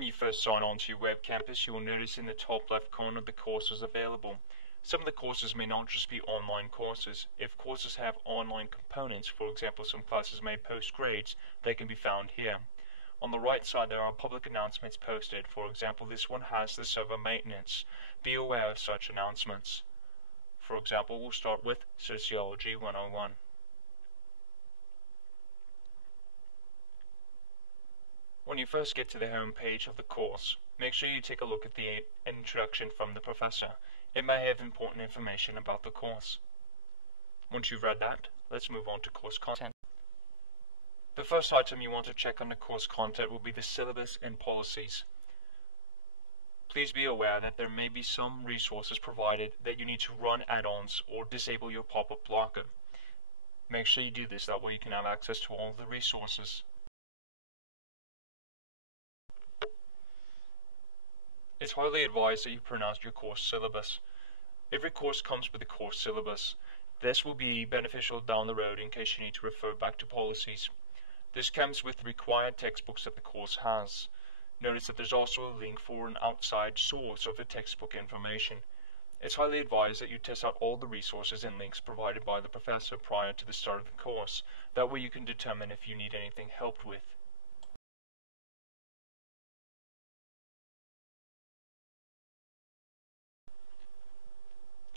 When you first sign on to your Webcampus, you will notice in the top left corner the courses available. Some of the courses may not just be online courses. If courses have online components, for example some classes may post grades, they can be found here. On the right side there are public announcements posted. For example, this one has the server maintenance. Be aware of such announcements. For example, we'll start with Sociology 101. When you first get to the home page of the course, make sure you take a look at the introduction from the professor. It may have important information about the course. Once you've read that, let's move on to course content. The first item you want to check on the course content will be the syllabus and policies. Please be aware that there may be some resources provided that you need to run add-ons or disable your pop-up blocker. Make sure you do this, that way you can have access to all of the resources. It's highly advised that you print out your course syllabus. Every course comes with a course syllabus. This will be beneficial down the road in case you need to refer back to policies. This comes with the required textbooks that the course has. Notice that there's also a link for an outside source of the textbook information. It's highly advised that you test out all the resources and links provided by the professor prior to the start of the course. That way you can determine if you need anything helped with.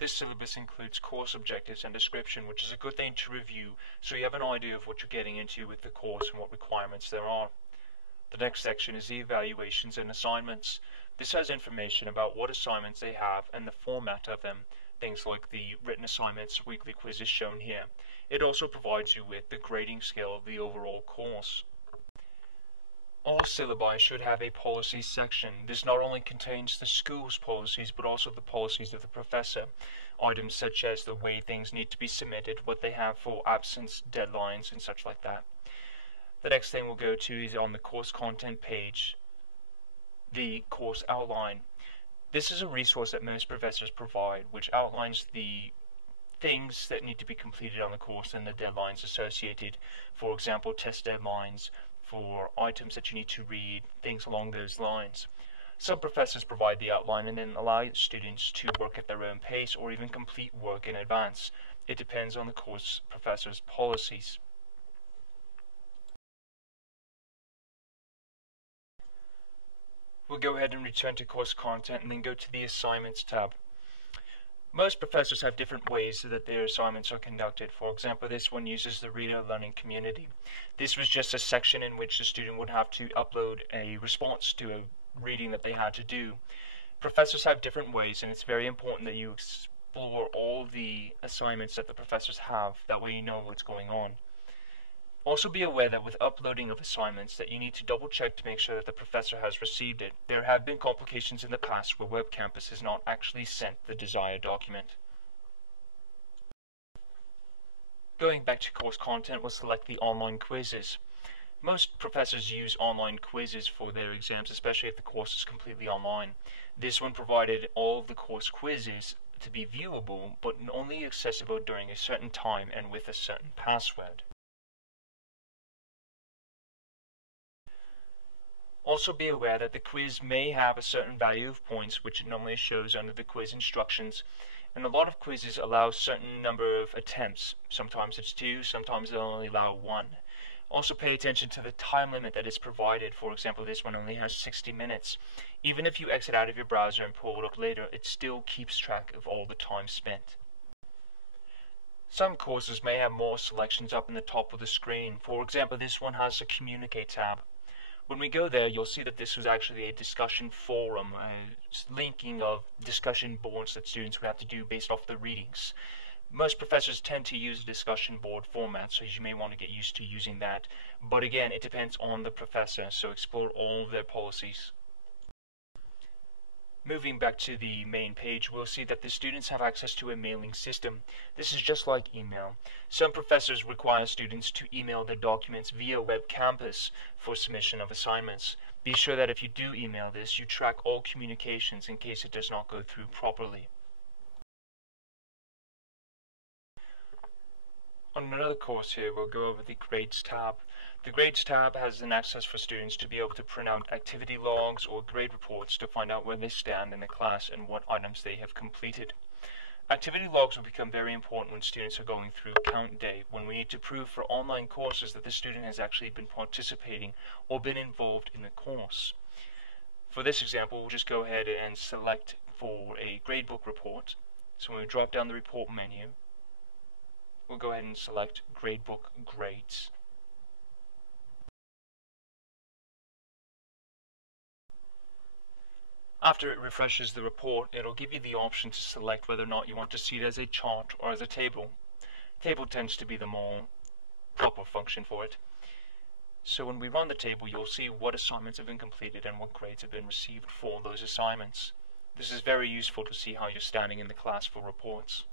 This syllabus includes course objectives and description, which is a good thing to review so you have an idea of what you're getting into with the course and what requirements there are. The next section is the evaluations and assignments. This has information about what assignments they have and the format of them, things like the written assignments, weekly quizzes shown here. It also provides you with the grading scale of the overall course. All syllabi should have a policies section. This not only contains the school's policies, but also the policies of the professor. Items such as the way things need to be submitted, what they have for absence, deadlines, and such like that. The next thing we'll go to is on the course content page, the course outline. This is a resource that most professors provide, which outlines the things that need to be completed on the course and the deadlines associated. For example, test deadlines, for items that you need to read, things along those lines. Some professors provide the outline and then allow students to work at their own pace or even complete work in advance. It depends on the course professor's policies. We'll go ahead and return to course content and then go to the assignments tab. Most professors have different ways that their assignments are conducted. For example, this one uses the Reader Learning Community. This was just a section in which the student would have to upload a response to a reading that they had to do. Professors have different ways, and it's very important that you explore all the assignments that the professors have. That way you know what's going on. Also be aware that with uploading of assignments that you need to double check to make sure that the professor has received it. There have been complications in the past where Webcampus has not actually sent the desired document. Going back to course content, we'll select the online quizzes. Most professors use online quizzes for their exams, especially if the course is completely online. This one provided all of the course quizzes to be viewable, but only accessible during a certain time and with a certain password. Also be aware that the quiz may have a certain value of points, which it normally shows under the quiz instructions, and a lot of quizzes allow a certain number of attempts. Sometimes it's 2, sometimes they'll only allow 1. Also pay attention to the time limit that is provided. For example, this one only has 60 minutes. Even if you exit out of your browser and pull it up later, it still keeps track of all the time spent. Some courses may have more selections up in the top of the screen. For example, this one has a Communicate tab. When we go there, you'll see that this was actually a discussion forum, a linking of discussion boards that students would have to do based off the readings. Most professors tend to use discussion board format, so you may want to get used to using that. But again, it depends on the professor, so explore all of their policies. Moving back to the main page, we'll see that the students have access to a mailing system. This is just like email. Some professors require students to email their documents via Webcampus for submission of assignments. Be sure that if you do email this, you track all communications in case it does not go through properly. On another course here, we'll go over the Grades tab. The Grades tab has an access for students to be able to print out activity logs or grade reports to find out where they stand in the class and what items they have completed. Activity logs will become very important when students are going through count day, when we need to prove for online courses that the student has actually been participating or been involved in the course. For this example, we'll just go ahead and select for a gradebook report. So when we drop down the report menu, we'll go ahead and select Gradebook Grades. After it refreshes the report, it'll give you the option to select whether or not you want to see it as a chart or as a table. Table tends to be the more proper function for it. So when we run the table, you'll see what assignments have been completed and what grades have been received for those assignments. This is very useful to see how you're standing in the class for reports.